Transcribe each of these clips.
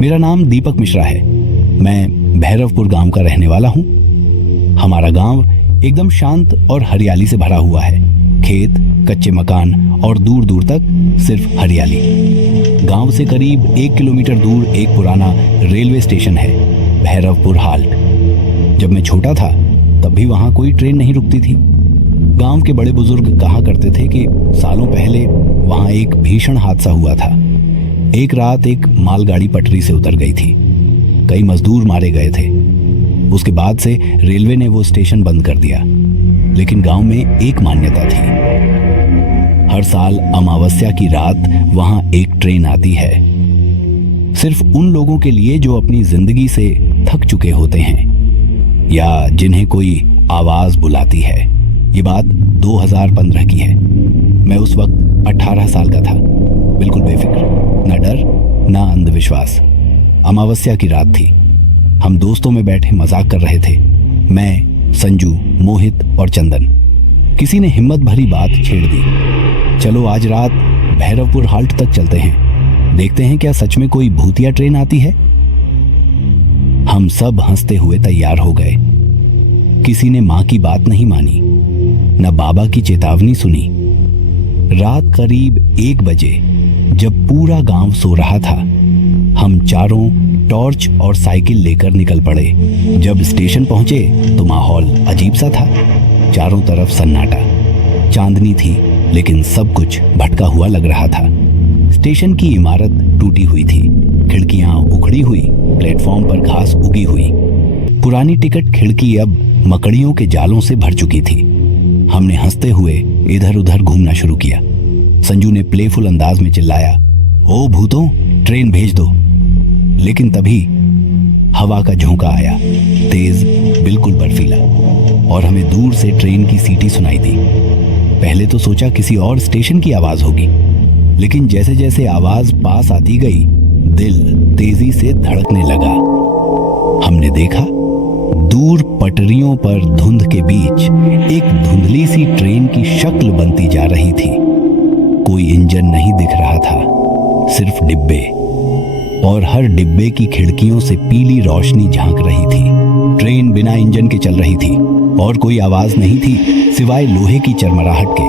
मेरा नाम दीपक मिश्रा है। मैं भैरवपुर गांव का रहने वाला हूं। हमारा गांव एकदम शांत और हरियाली से भरा हुआ है। खेत, कच्चे मकान और दूर दूर तक सिर्फ हरियाली। गांव से करीब 1 किलोमीटर दूर एक पुराना रेलवे स्टेशन है, भैरवपुर हाल्ट। जब मैं छोटा था तब भी वहां कोई ट्रेन नहीं रुकती थी। गांव के बड़े बुजुर्ग कहा करते थे कि सालों पहले वहां एक भीषण हादसा हुआ था। एक रात एक मालगाड़ी पटरी से उतर गई थी। कई मजदूर मारे गए थे। उसके बाद से रेलवे ने वो स्टेशन बंद कर दिया। लेकिन गांव में एक मान्यता थी। हर साल अमावस्या की रात वहां एक ट्रेन आती है, सिर्फ उन लोगों के लिए जो अपनी जिंदगी से थक चुके होते हैं या जिन्हें कोई आवाज बुलाती है। ये बात 2015 की है। मैं उस वक्त 18 साल का था, बिल्कुल बेफिक्र, ना डर ना अंधविश्वास। अमावस्या की रात थी। हम दोस्तों में बैठे मजाक कर रहे थे। मैं, संजू, मोहित और चंदन। किसी ने हिम्मत भरी बात छेड़ दी, चलो आज रात भैरवपुर हाल्ट तक चलते हैं, देखते हैं क्या सच में कोई भूतिया ट्रेन आती है। हम सब हंसते हुए तैयार हो गए। किसी ने मां की बात नहीं मानी, न बाबा की चेतावनी सुनी। रात करीब 1 बजे जब पूरा गांव सो रहा था, हम चारों टॉर्च और साइकिल लेकर निकल पड़े। जब स्टेशन पहुंचे तो माहौल अजीब सा था। चारों तरफ सन्नाटा। चांदनी थी लेकिन सब कुछ भटका हुआ लग रहा था। स्टेशन की इमारत टूटी हुई थी, खिड़कियां उखड़ी हुई, प्लेटफॉर्म पर घास उगी हुई। पुरानी टिकट खिड़की अब मकड़ियों के जालों से भर चुकी थी। हमने हंसते हुए इधर उधर घूमना शुरू किया। संजू ने प्लेफुल अंदाज में चिल्लाया, ओ भूतों, ट्रेन भेज दो। लेकिन तभी हवा का झोंका आया, तेज, बिल्कुल बर्फीला, और हमें दूर से ट्रेन की सीटी सुनाई दी। पहले तो सोचा किसी और स्टेशन की आवाज होगी, लेकिन जैसे जैसे आवाज पास आती गई, दिल तेजी से धड़कने लगा। हमने देखा दूर पटरियों पर धुंध के बीच एक धुंधली सी ट्रेन की शक्ल बनती जा रही थी। कोई इंजन नहीं दिख रहा था, सिर्फ डिब्बे, और हर डिब्बे की खिड़कियों से पीली रोशनी झांक रही थी। ट्रेन बिना इंजन के चल रही थी और कोई आवाज नहीं थी सिवाय लोहे की चरमराहट के।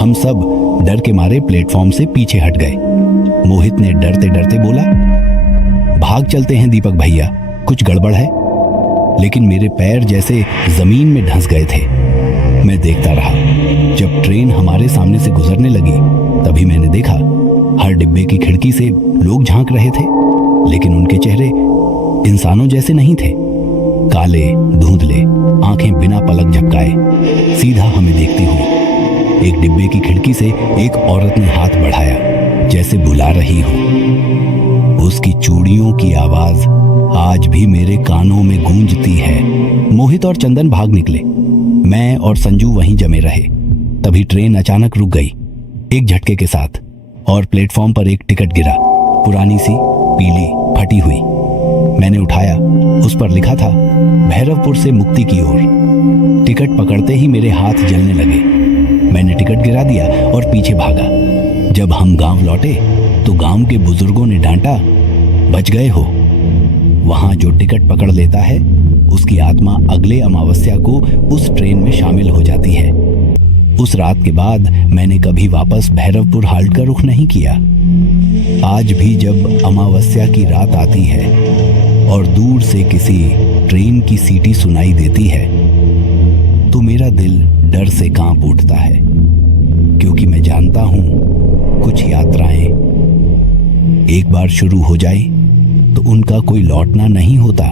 हम सब डर के मारे प्लेटफॉर्म से पीछे हट गए। मोहित ने डरते डरते बोला, भाग चलते हैं दीपक भैया, कुछ गड़बड़ है। लेकिन मेरे पैर जैसे जमीन में धंस गए थे। मैं देखता रहा। जब ट्रेन हमारे सामने से गुजरने लगी तभी मैंने देखा हर डिब्बे की खिड़की से लोग झांक रहे थे, लेकिन उनके चेहरे इंसानों जैसे नहीं थे। काले, धुंधले, आंखें बिना पलक झपकाए सीधा हमें देखती हुई। एक डिब्बे की खिड़की से एक औरत ने हाथ बढ़ाया, जैसे बुला रही हो। उसकी चूड़ियों की आवाज आज भी मेरे कानों में गूंजती है। मोहित और चंदन भाग निकले। मैं और संजू वहीं जमे रहे। तभी ट्रेन अचानक रुक गई, एक झटके के साथ, और प्लेटफॉर्म पर एक टिकट गिरा, पुरानी सी, पीली, फटी हुई। मैंने उठाया, उस पर लिखा था भैरवपुर से मुक्ति की ओर। टिकट पकड़ते ही मेरे हाथ जलने लगे। मैंने टिकट गिरा दिया और पीछे भागा। जब हम गांव लौटे तो गांव के बुजुर्गों ने डांटा, बच गए हो। वहां जो टिकट पकड़ लेता है उसकी आत्मा अगले अमावस्या को उस ट्रेन में शामिल हो जाती है। उस रात के बाद मैंने कभी वापस भैरवपुर हाल्ट का रुख नहीं किया। आज भी जब अमावस्या की रात आती है और दूर से किसी ट्रेन की सीटी सुनाई देती है तो मेरा दिल डर से कांप उठता है, क्योंकि मैं जानता हूं कुछ यात्राएं एक बार शुरू हो जाए तो उनका कोई लौटना नहीं होता।